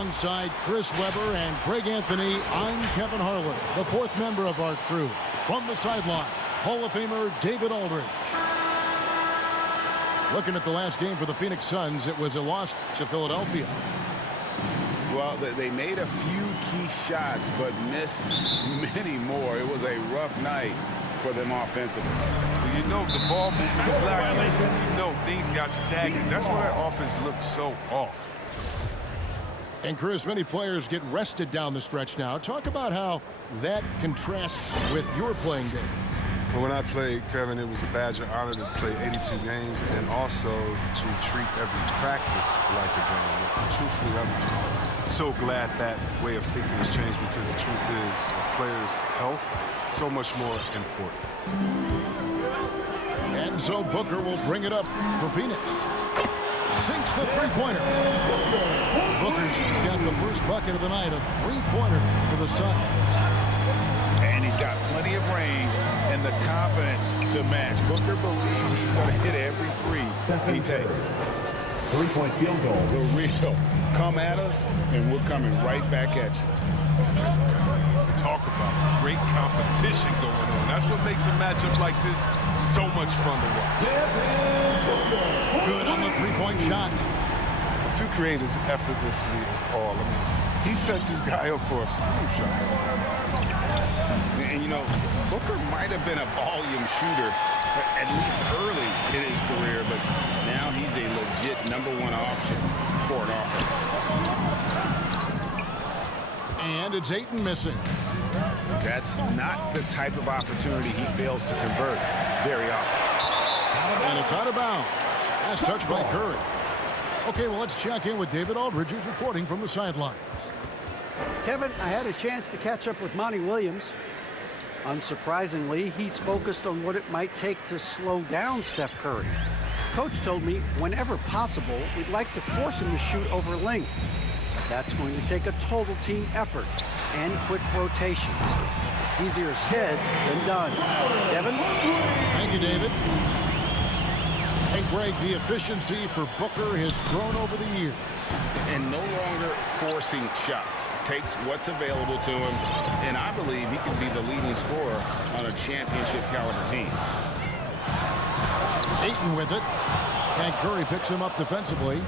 Alongside Chris Webber and Greg Anthony, I'm Kevin Harlan, the fourth member of our crew. From the sideline, Hall of Famer David Aldridge. Looking at the last game for the Phoenix Suns, it was a loss to Philadelphia. Well, they made a few key shots, but missed many more. It was a rough night for them offensively. Well, you know, the ball movement was lacking. You know, things got stagnant. That's why that offense looked so off. And Chris, many players get rested down the stretch now. Talk about how that contrasts with your playing days. Well, when I played, Kevin, it was a badge of honor to play 82 games and also to treat every practice like a game. And truthfully, I'm so glad that way of thinking has changed, because the truth is a player's health is so much more important. And so Booker will bring it up for Phoenix. Sinks the three-pointer. Booker's got the first bucket of the night, a three-pointer for the Suns. And he's got plenty of range and the confidence to match. Booker believes he's going to hit every three he takes. Three-point field goal. The real. Come at us, and we're coming right back at you. Let's talk about great competition going on. That's what makes a matchup like this so much fun to watch. Good on the three-point shot. A few create as effortlessly as Paul. I mean, he sets his guy up for a smooth shot. And, you know, Booker might have been a volume shooter, at least early in his career, but now he's a legit #1 option for an offense. And it's Ayton missing. That's not the type of opportunity he fails to convert very often. And it's out of bounds. Last touch by Curry. Okay, well, let's check in with David Aldridge, who's reporting from the sidelines. Kevin, I had a chance to catch up with Monty Williams. Unsurprisingly, he's focused on what it might take to slow down Steph Curry. Coach told me whenever possible, we'd like to force him to shoot over length. That's going to take a total team effort and quick rotations. It's easier said than done. Kevin? Thank you, David. And Greg, the efficiency for Booker has grown over the years. And no longer forcing shots. Takes what's available to him, and I believe he can be the leading scorer on a championship caliber team. Ayton with it. And Curry picks him up defensively.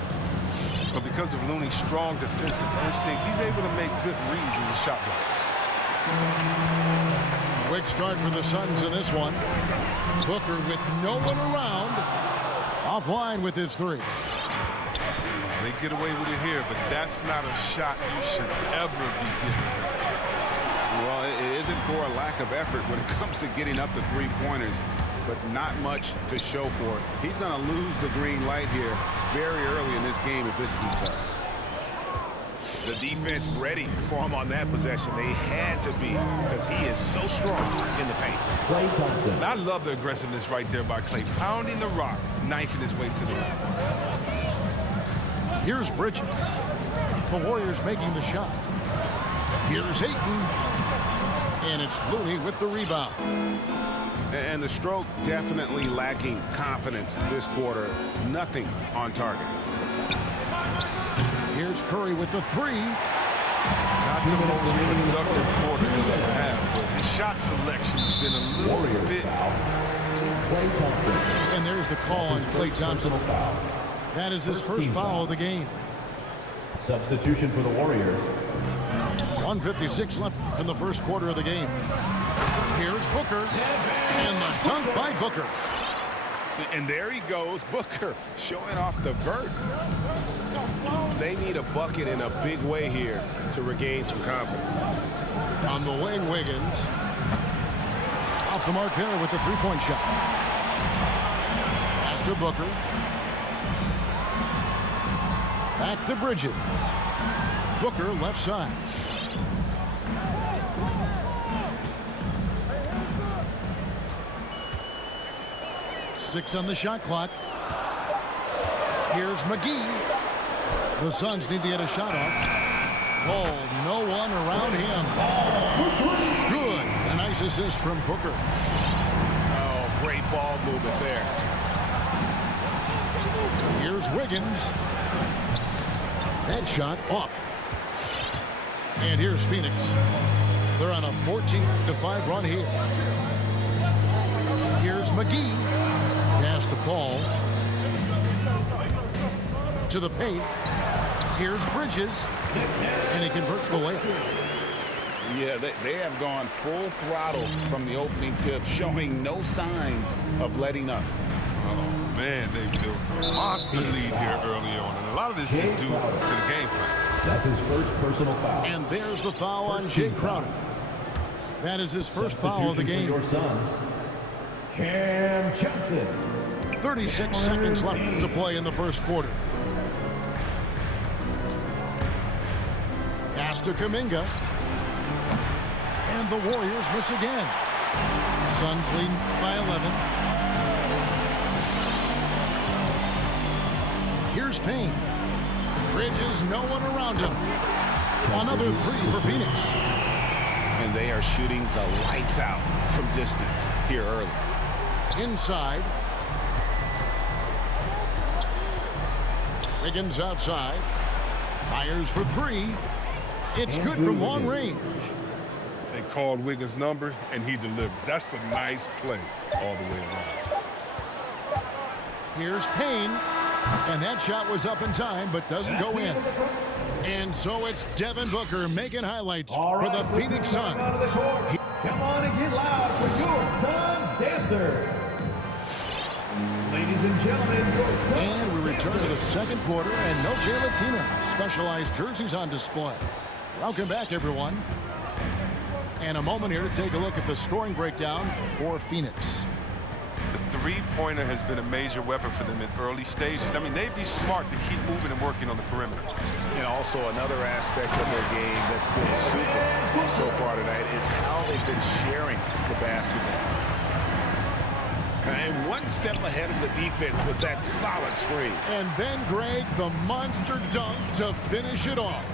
But because of Looney's strong defensive instinct, he's able to make good reads as a shot blocker. Quick start for the Suns in this one. Booker with no one around. Offline with his three. They get away with it here, but that's not a shot you should ever be giving. Well, it isn't for a lack of effort when it comes to getting up the three-pointers, but not much to show for it. He's going to lose the green light here very early in this game if this keeps up. The defense ready for him on that possession. They had to be, because he is so strong in the paint. Klay Thompson. And I love the aggressiveness right there by Klay, pounding the rock, knifing his way to the rim. Here's Bridges. The Warriors making the shot. Here's Ayton. And it's Looney with the rebound. And the stroke definitely lacking confidence this quarter. Nothing on target. Here's Curry with the three. Not the most productive quarter he'll ever have, but his shot selection's been a little bit. Klay Thompson. And there's the call on Klay Thompson. That is his first foul of the game. Substitution for the Warriors. 1:56 left from the first quarter of the game. Here's Booker. And the dunk by Booker. And there he goes, Booker, showing off the vert. They need a bucket in a big way here to regain some confidence. On the way, Wiggins. Off the mark there with the three-point shot. Pass to Booker. Back to Bridges. Booker left side. Six on the shot clock. Here's McGee. The Suns need to get a shot off. Oh, no one around him. Good. A nice assist from Booker. Oh, great ball movement there. Here's Wiggins. That shot off. And here's Phoenix. They're on a 14-5 run here. Here's McGee. Pass to Paul. To the paint. Here's Bridges. And he converts the layup. Yeah, they have gone full throttle from the opening tip, showing no signs of letting up. Oh, man, they built a monster lead here early on. And a lot of this is due to the game plan. That's his first personal foul. And there's the foul on Jay Crowder. That is his first foul of the game. For your Suns, Cam Johnson. 36 seconds left to play in the first quarter. Pass to Kuminga. And the Warriors miss again. Suns lead by 11. Here's Payne. Bridges, no one around him. Another three for Phoenix. And they are shooting the lights out from distance here early. Inside. Wiggins outside. Fires for three. It's good from long range. They called Wiggins' number, and he delivers. That's a nice play all the way around. Here's Payne. And that shot was up in time, but doesn't go in. And so it's Devin Booker making highlights for the Phoenix Suns. Come on and get loud for your Suns dancer. Ladies and gentlemen, your Suns. And we return to the second quarter, and no Jay Latina. Specialized jerseys on display. Welcome back, everyone. And a moment here to take a look at the scoring breakdown for Phoenix. The three-pointer has been a major weapon for them in early stages. I mean, they'd be smart to keep moving and working on the perimeter. And also another aspect of their game that's been super so far tonight is how they've been sharing the basketball. And one step ahead of the defense with that solid screen. And then, Greg, the monster dunk to finish it off.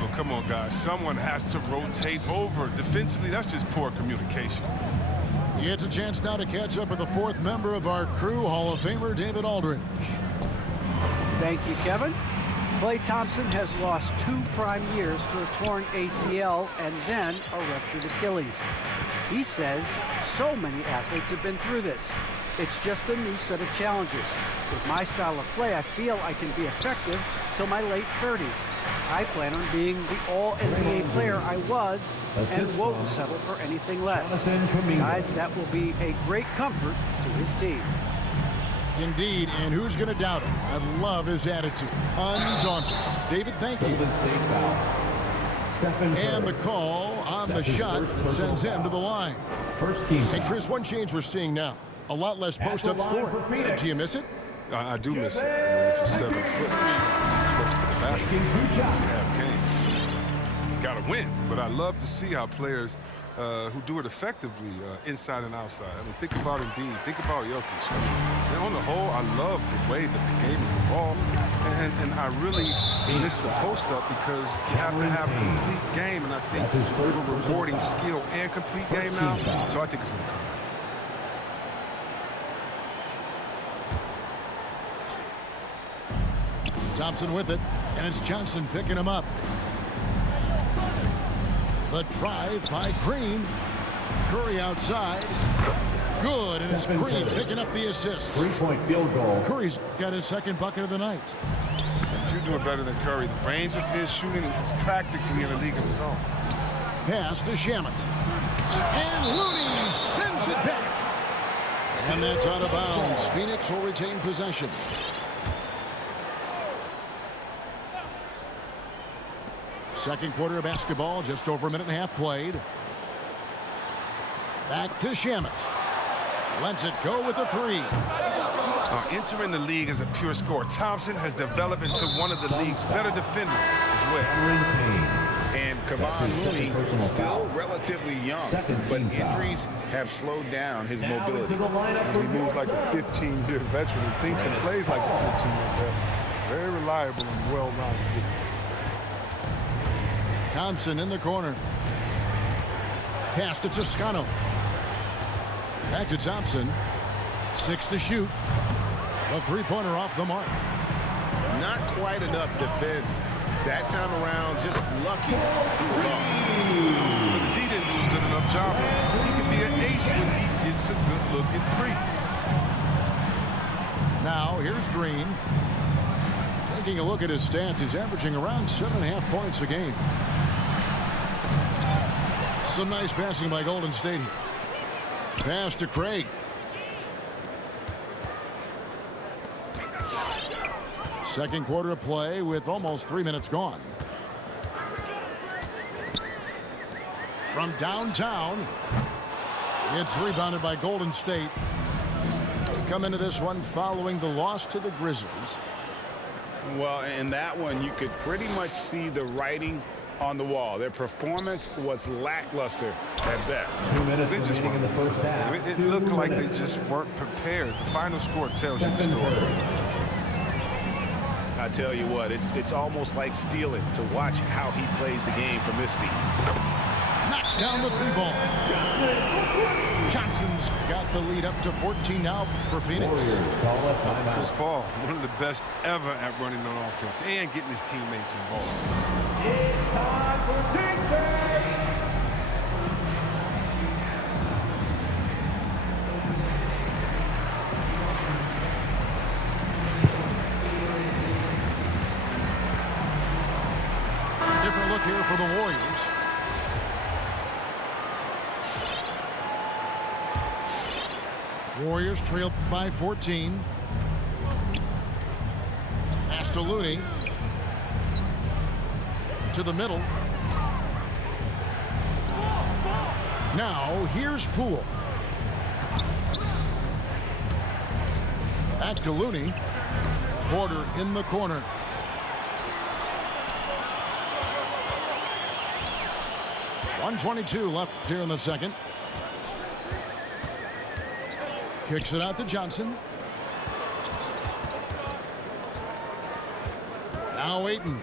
Oh, come on, guys. Someone has to rotate over. Defensively, that's just poor communication. He gets a chance now to catch up with the fourth member of our crew, Hall of Famer David Aldridge. Thank you, Kevin. Klay Thompson has lost 2 prime years to a torn ACL and then a ruptured Achilles. He says so many athletes have been through this. It's just a new set of challenges. With my style of play, I feel I can be effective till my late 30s. I plan on being the all-NBA player I was and won't settle for anything less. Guys, that will be a great comfort to his team. Indeed, and who's going to doubt him? I love his attitude. Undaunted. David, thank you. And the call on the shot sends him to the line. First team. Hey, Chris, one change we're seeing now. A lot less post-up scoring. Do you miss it? I do miss it. I mean, if you're 7 foot, close to the basket, if you have game, you got to win. But I love to see how players who do it effectively inside and outside. I mean, think about Embiid. Think about Jokic. And on the whole, I love the way that the game is evolved. And I really miss the post-up because you have to have complete game. And I think we're rewarding skill and complete game now. So I think it's going to come back. Thompson with it, and it's Johnson picking him up. The drive by Green. Curry outside. Good, and it's Green picking up the assist. 3-point field goal. Curry's got his second bucket of the night. If you're doing better than Curry, the range of his shooting is practically in a league of his own. Pass to Shamet. And Looney sends it back. And that's out of bounds. Phoenix will retain possession. Second quarter of basketball, just over a minute and a half played. Back to Shamet. Lets it go with a three. Entering the league as a pure scorer, Thompson has developed into one of the league's better defenders as well. And Kevon Looney still relatively young, but injuries have slowed down his mobility. He moves like a 15-year veteran and thinks and plays like a 15-year veteran. Very reliable and well-rounded. Thompson in the corner. Pass to Toscano. Back to Thompson. 6 to shoot. A three-pointer off the mark. Not quite enough defense That time around, just lucky he was off. But the D didn't do a good enough job. He can be an ace when he gets a good look at three. Now, here's Green. Taking a look at his stats, he's averaging around 7.5 points a game. Some nice passing by Golden State here. Pass to Craig. Second quarter of play with almost 3 minutes gone. From downtown, it's rebounded by Golden State. They come into this one following the loss to the Grizzlies. Well, in that one, you could pretty much see the writing on the wall. Their performance was lackluster at best. 2 minutes They just remaining in the first half. It looked like they just weren't prepared. The final score tells you the story. I tell you what, it's almost like stealing to watch how he plays the game from this seat. Knocks down the three ball. Johnson's got the lead up to 14 now for Phoenix. Warriors call a timeout. Chris Paul, one of the best ever at running on offense and getting his teammates involved. It's time for defense. Different look here for the Warriors. Warriors trail by 14. Pass to Looney. To the middle. Now here's Poole. Back to Looney. Porter in the corner. .122 left here in the second. Kicks it out to Johnson. Now Ayton.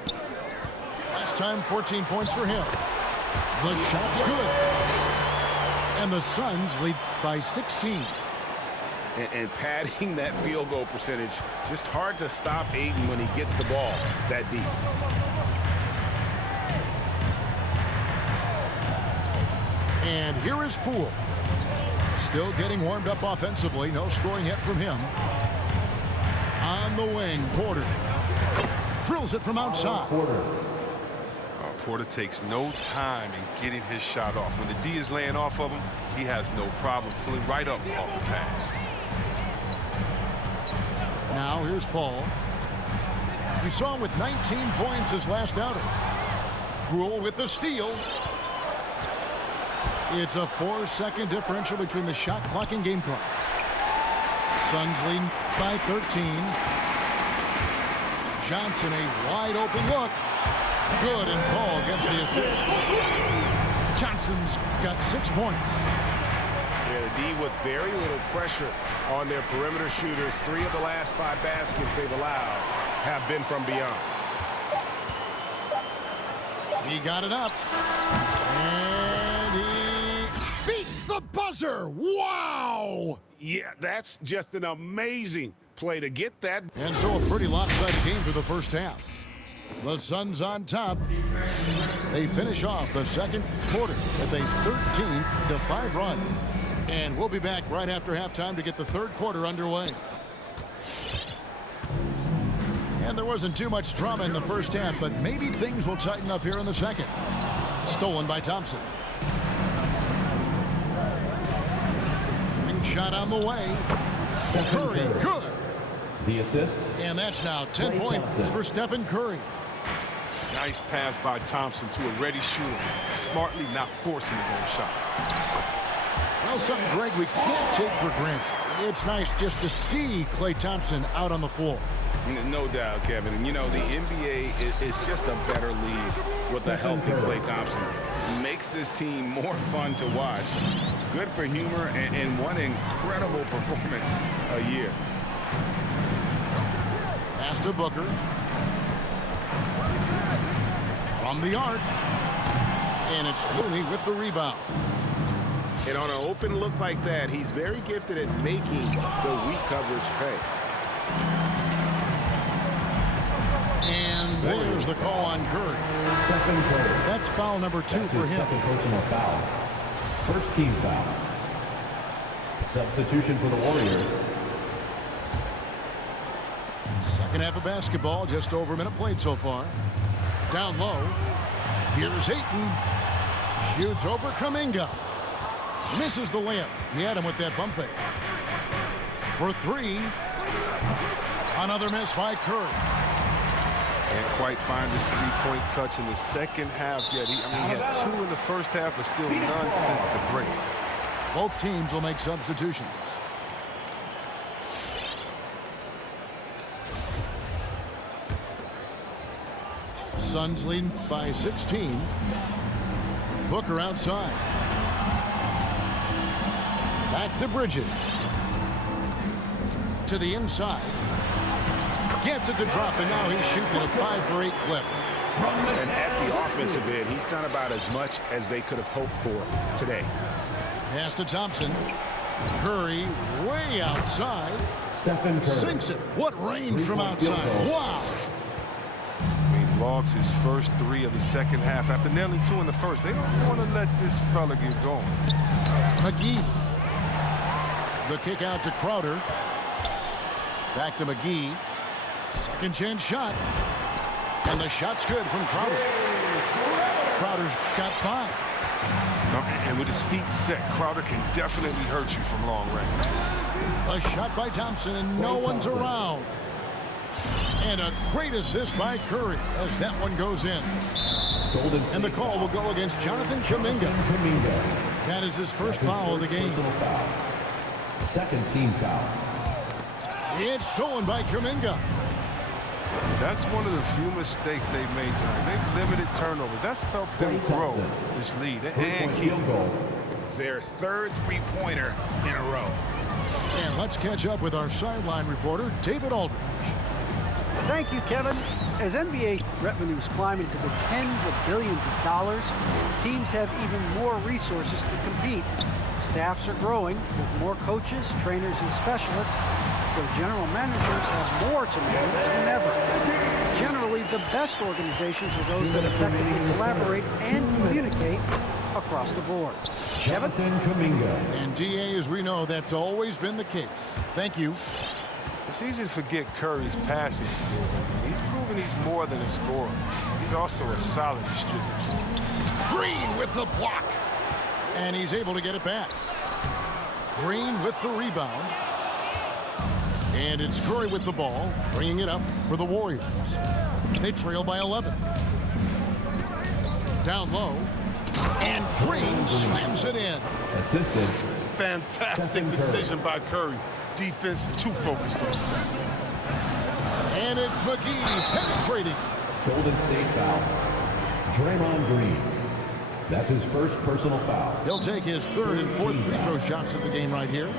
Last time 14 points for him. The shot's good. And the Suns lead by 16. And padding that field goal percentage, just hard to stop Ayton when he gets the ball that deep. And here is Poole. Still getting warmed up offensively. No scoring yet from him. On the wing, Porter. Drills it from outside. Porter takes no time in getting his shot off. When the D is laying off of him, he has no problem pulling right up off the pass. Now here's Paul. You saw him with 19 points his last outing. Poole with the steal. It's a 4-second differential between the shot clock and game clock. Suns lead by 13. Johnson, a wide open look. Good, and Paul gets the assist. Johnson's got 6 points. Yeah, the D with very little pressure on their perimeter shooters. 3 of the last 5 baskets they've allowed have been from beyond. He got it up. And he beats the buzzer. Wow! Yeah, that's just an amazing play to get that. And so a pretty lopsided game for the first half. The Suns on top. They finish off the second quarter with a 13-5 run. And we'll be back right after halftime to get the third quarter underway. And there wasn't too much drama in the first half, but maybe things will tighten up here in the second. Stolen by Thompson. Ring shot on the way. Curry, good. The assist. And that's now 10 points for Stephen Curry. Nice pass by Thompson to a ready shooter, smartly not forcing his own shot. Well, something, Greg, we can't take for granted. It's nice just to see Klay Thompson out on the floor. No doubt, Kevin. And, you know, the NBA is just a better league with a healthy Klay Thompson. Makes this team more fun to watch. Good for humor and one incredible performance a year. Pass to Booker. From the arc. And it's Looney with the rebound. And on an open look like that, he's very gifted at making the weak coverage pay. And there's the call on Curry. Stephen Curry. That's foul number 2 That's for his him. second personal foul. First team foul. Substitution for the Warriors. Second half of basketball, just over a minute played so far. Down low. Here's Ayton. Shoots over Kuminga. Misses the layup. He had him with that bump fake. For 3. Another miss by Curry. Can't quite find his three-point touch in the second half yet. He had 2 in the first half, but still none since the break. Both teams will make substitutions. Suns lead by 16. Booker outside. Back to Bridges. To the inside. Gets it to drop, and now he's shooting at a 5 for 8 clip. And at the offensive end, he's done about as much as they could have hoped for today. Pass to Thompson. Curry way outside. Stephen Curry. Sinks it. What range from outside. Wow. He logs his first 3 of the second half after nearly 2 in the first. They don't want to let this fella get going. McGee. The kick out to Crowder. Back to McGee. Second chance shot. And the shot's good from Crowder. Crowder's got 5. And with his feet set, Crowder can definitely hurt you from long range. A shot by Thompson, and no one's around. And a great assist by Curry as that one goes in. And the call will go against Jonathan Kuminga. That is his first foul of the game. Foul. Second team foul. It's stolen by Kuminga. That's one of the few mistakes they've made tonight. They've limited turnovers. That's helped them grow this lead and keep it. Their third three-pointer in a row. And let's catch up with our sideline reporter, David Aldridge. Thank you, Kevin. As NBA revenues climb into the tens of billions of dollars, teams have even more resources to compete. Staffs are growing with more coaches, trainers, and specialists, so general managers have more to manage than ever. Generally, the best organizations are those that effectively collaborate and communicate across the board. Kevin? Jonathan Kuminga. And DA, as we know, that's always been the case. Thank you. It's easy to forget Curry's passing skills. He's proven he's more than a scorer. He's also a solid distributor. Green with the block. And he's able to get it back. Green with the rebound. And it's Curry with the ball, bringing it up for the Warriors. They trail by 11. Down low. And Green slams it in. Assisted. Fantastic decision by Curry. Defense too focused on stuff. And it's McGee penetrating. Golden State foul. Draymond Green. That's his first personal foul. He'll take his third and fourth free throw shots of the game right here.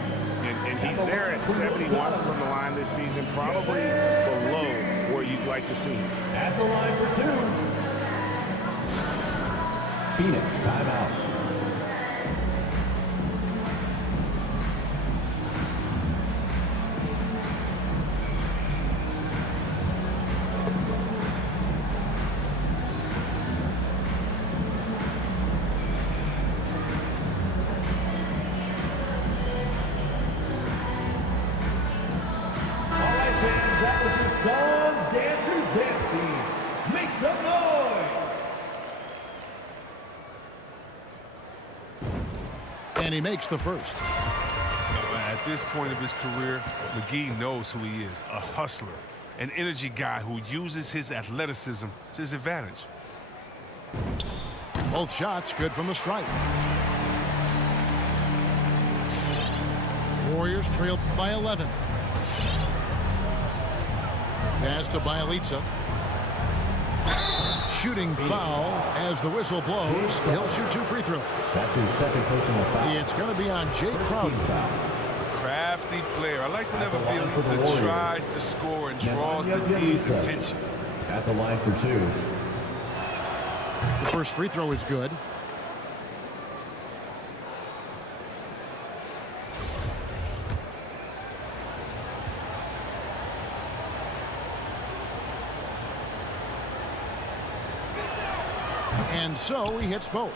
And he's there at 71 from the line this season, probably below where you'd like to see him. At the line for 2. Phoenix timeout. SUNS Dancers Dance Team. Make some noise! And he makes the first. At this point of his career, McGee knows who he is, a hustler, an energy guy who uses his athleticism to his advantage. Both shots good from the stripe. Warriors trail by 11. Pass to Bielitsa. Shooting foul as the whistle blows. He'll shoot 2 free throws. That's his second personal foul. It's going to be on Jay Crowder. Crafty player. I like whenever Bielitsa tries to score and draws the D's attention. At the line for 2. The first free throw is good. And so he hits both.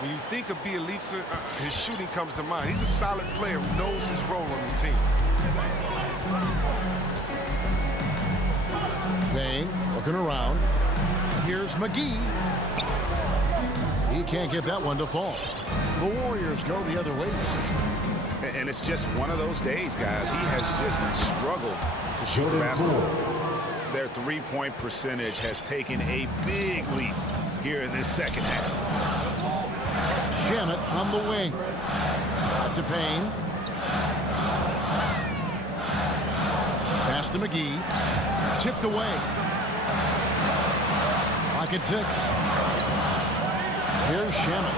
When you think of Bielitsa, his shooting comes to mind. He's a solid player who knows his role on his team. Payne looking around. Here's McGee. He can't get that one to fall. The Warriors go the other way. And it's just one of those days, guys. He has just struggled to shoot the basketball. Their three-point percentage has taken a big leap here in this second half. Shamet on the wing. Out to Payne. Pass to McGee. Tipped away. Pocket 6. Here's Shamet.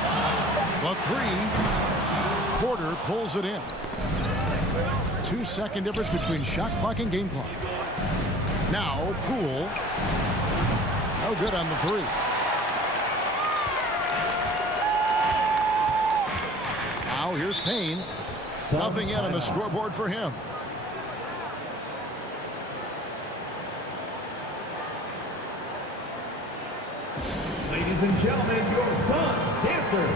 The 3. Porter pulls it in. 2-second difference between shot clock and game clock. Now Poole. No good on the 3. Now here's Payne. Nothing yet on the scoreboard for him. Ladies and gentlemen, your SUNS dancer.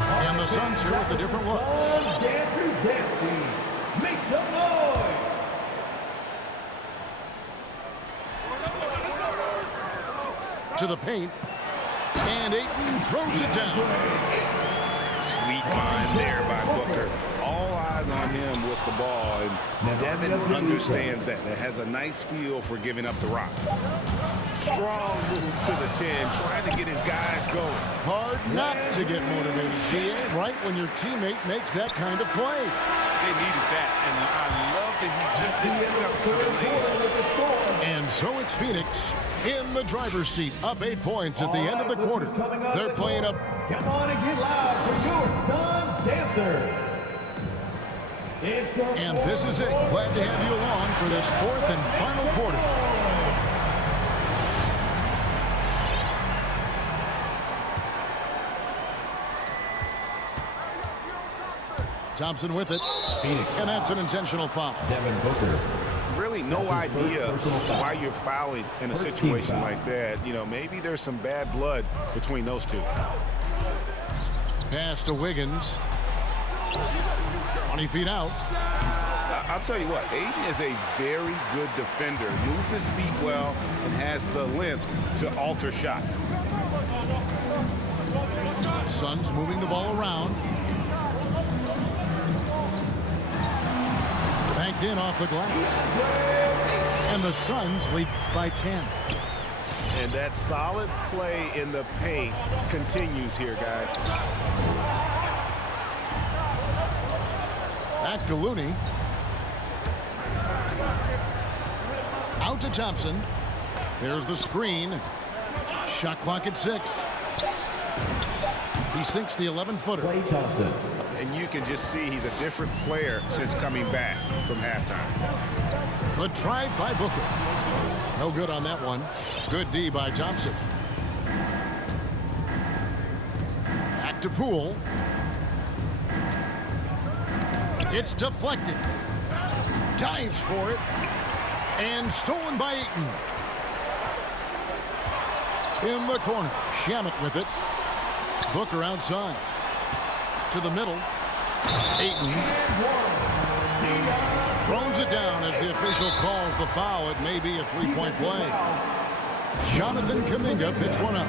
And the Suns here with a different look. SUNS dancers dancing. Make some noise. To the paint. And Ayton throws it down. Sweet find there by Booker. All eyes on him with the ball. And Devin understands that. That has a nice feel for giving up the rock. Strong move to the 10, trying to get his guys going. Hard not to get motivated, GA, right when your teammate makes that kind of play. They needed that, and I love that he just didn't settle for the lane. And so it's Phoenix in the driver's seat, up 8 points at the end of the quarter. They're playing up. Come on and get loud for your SUNS dancer. And this is it. Glad to have you along for this 4th and final quarter. Thompson with it. Phoenix. And that's an intentional foul. Devin Booker. Really no idea why you're fouling in a situation foul. like that. You know, maybe there's some bad blood between those two. Pass to Wiggins. 20 feet out. I'll tell you what, Ayton is a very good defender. Moves his feet well and has the length to alter shots. Suns moving the ball around. Banked in off the glass. And the Suns lead by 10. And that solid play in the paint continues here, guys. Back to Looney. Out to Thompson. There's the screen. Shot clock at 6. He sinks the 11-footer. Klay Thompson. And you can just see he's a different player since coming back from halftime. The drive by Booker. No good on that one. Good D by Thompson. Back to Poole. It's deflected. Dives for it. And stolen by Ayton. In the corner. Shamet with it. Booker outside. To the middle. Ayton throws it down as the official calls the foul. It may be a three-point play. Jonathan Kuminga picks one up.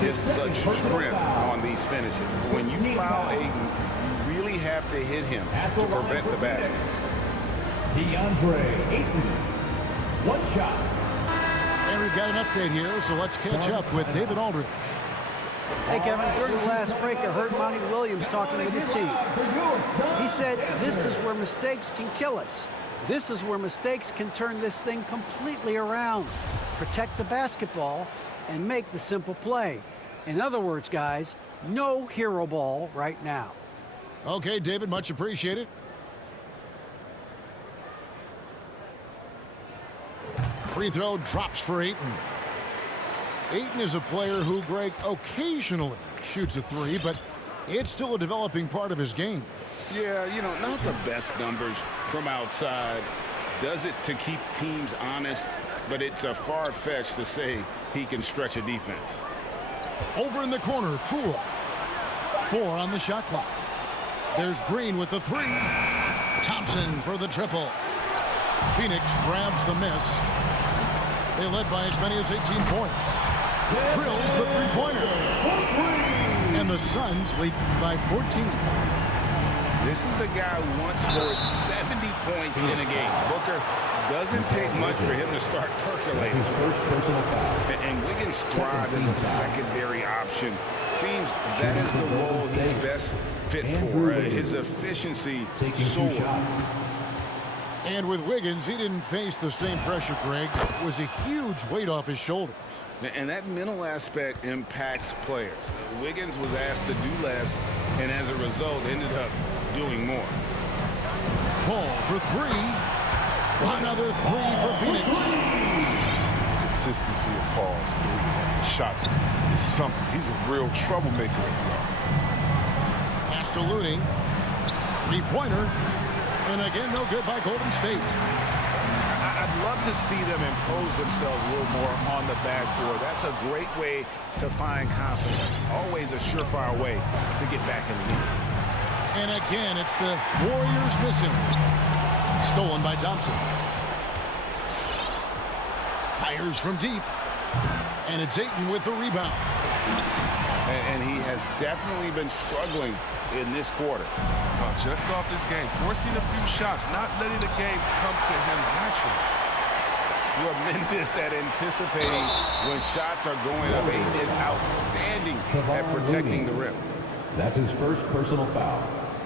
Just such strength on these finishes. When you foul Ayton, you really have to hit him to prevent the basket. DeAndre Ayton. One shot. And we've got an update here, so let's catch up with David Aldridge. Hey, Kevin, during the last break, I heard Monty Williams talking with his team. He said, this is where mistakes can kill us. This is where mistakes can turn this thing completely around. Protect the basketball and make the simple play. In other words, guys, no hero ball right now. Okay, David, much appreciated. Free throw drops for Ayton. Ayton is a player who, Greg, occasionally shoots a three, but it's still a developing part of his game. Yeah, you know, not the best numbers from outside. Does it to keep teams honest, but it's a far-fetched to say he can stretch a defense. Over in the corner, Poole. 4 on the shot clock. There's Green with the 3. Thompson for the triple. Phoenix grabs the miss. They led by as many as 18 points. Drills the three-pointer. And the Suns lead by 14. This is a guy who once scored 70 points in a game. Booker, doesn't take much for him to start percolating. That's his first personal foul. And Wiggins thrives as a secondary option. Seems that is the role he's best fit for. His efficiency soared. And with Wiggins, he didn't face the same pressure, Greg. It was a huge weight off his shoulders. And that mental aspect impacts players. Wiggins was asked to do less, and as a result, ended up doing more. Paul for 3. Another 3 for Phoenix. Consistency of Paul's 3 shots is something. He's a real troublemaker at the arc. Pass to Looney. 3-pointer. And again, no good by Golden State. I'd love to see them impose themselves a little more on the backboard. That's a great way to find confidence. Always a surefire way to get back in the game. And again, it's the Warriors missing. Stolen by Thompson. Fires from deep. And it's Ayton with the rebound. And he has definitely been struggling in this quarter. Just off this game, forcing a few shots, not letting the game come to him naturally. Tremendous at anticipating when shots are going up. Ayton is outstanding at protecting the rim. That's his first personal foul.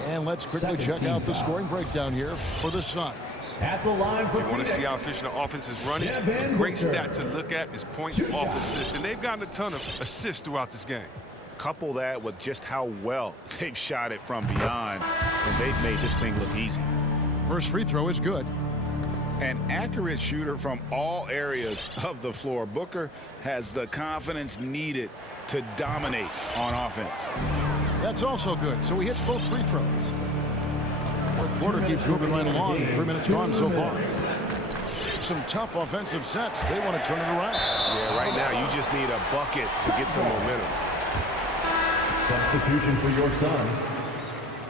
And let's quickly check out the scoring breakdown here for the Suns. At the line for You want to see how efficient the offense is running? A great stat to look at is points off assists, and they've gotten a ton of assists throughout this game. Couple that with just how well they've shot it from beyond, and they've made this thing look easy. First free throw is good. An accurate shooter from all areas of the floor. Booker has the confidence needed to dominate on offense. That's also good. So he hits both free throws. Fourth quarter keeps moving right along. 3 minutes gone so far. Some tough offensive sets. They want to turn it around. Yeah, right now you just need a bucket to get some momentum. Substitution for your Suns.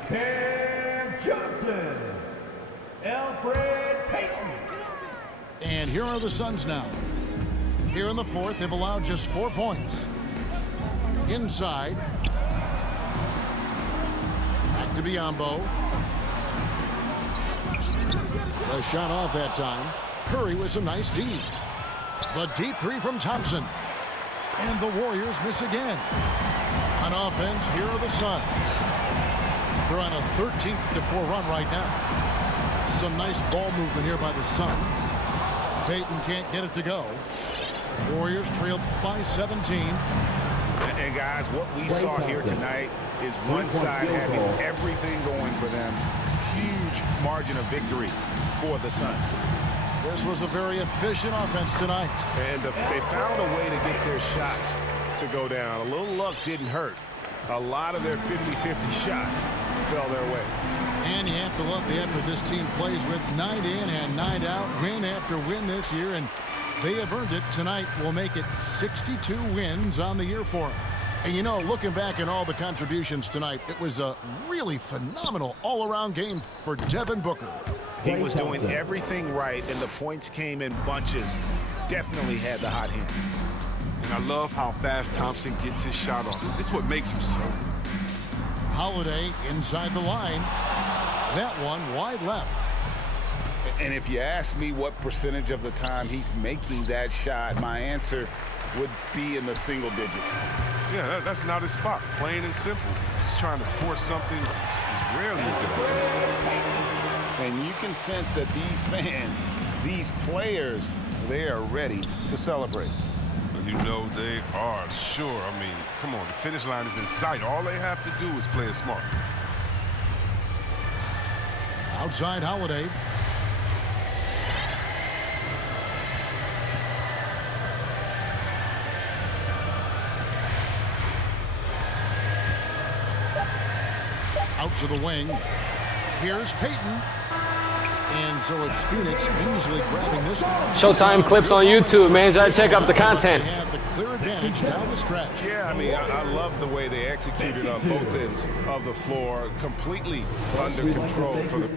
Cam Johnson. Elfrid Payton. And here are the Suns now. Here in the fourth, they've allowed just 4 points. Inside. Back to Biyombo. The shot off that time. Curry with some nice D. The deep 3 from Thompson. And the Warriors miss again. On offense, here are the Suns. They're on a 13-4 run right now. Some nice ball movement here by the Suns. Payton can't get it to go. Warriors trailed by 17. And guys, what we saw here tonight is one side having everything going for them. Huge margin of victory for the Suns. This was a very efficient offense tonight. And they found a way to get their shots to go down. A little luck didn't hurt. A lot of their 50-50 shots fell their way. And you have to love the effort this team plays with night in and night out, win after win this year, and they have earned it. Tonight will make it 62 wins on the year for them. And you know, looking back at all the contributions tonight, it was a really phenomenal all-around game for Devin Booker. He was doing everything right, and the points came in bunches. Definitely had the hot hand. And I love how fast Thompson gets his shot off. It's what makes him so. Holiday inside the line. That one wide left. And if you ask me what percentage of the time he's making that shot, my answer would be in the single digits. Yeah, that's not his spot. Plain and simple. Just trying to force something is rarely a good idea. And you can sense that these fans, these players, they are ready to celebrate. You know they are, sure. I mean, come on, the finish line is in sight. All they have to do is play it smart. Outside Holiday. Out to the wing. Here's Peyton. And so it's Phoenix easily grabbing this one. Showtime clips on YouTube, man. Try to check out the content. They have the clear advantage down the stretch. Yeah, I mean, I love the way they executed on both ends of the floor. Completely under control for the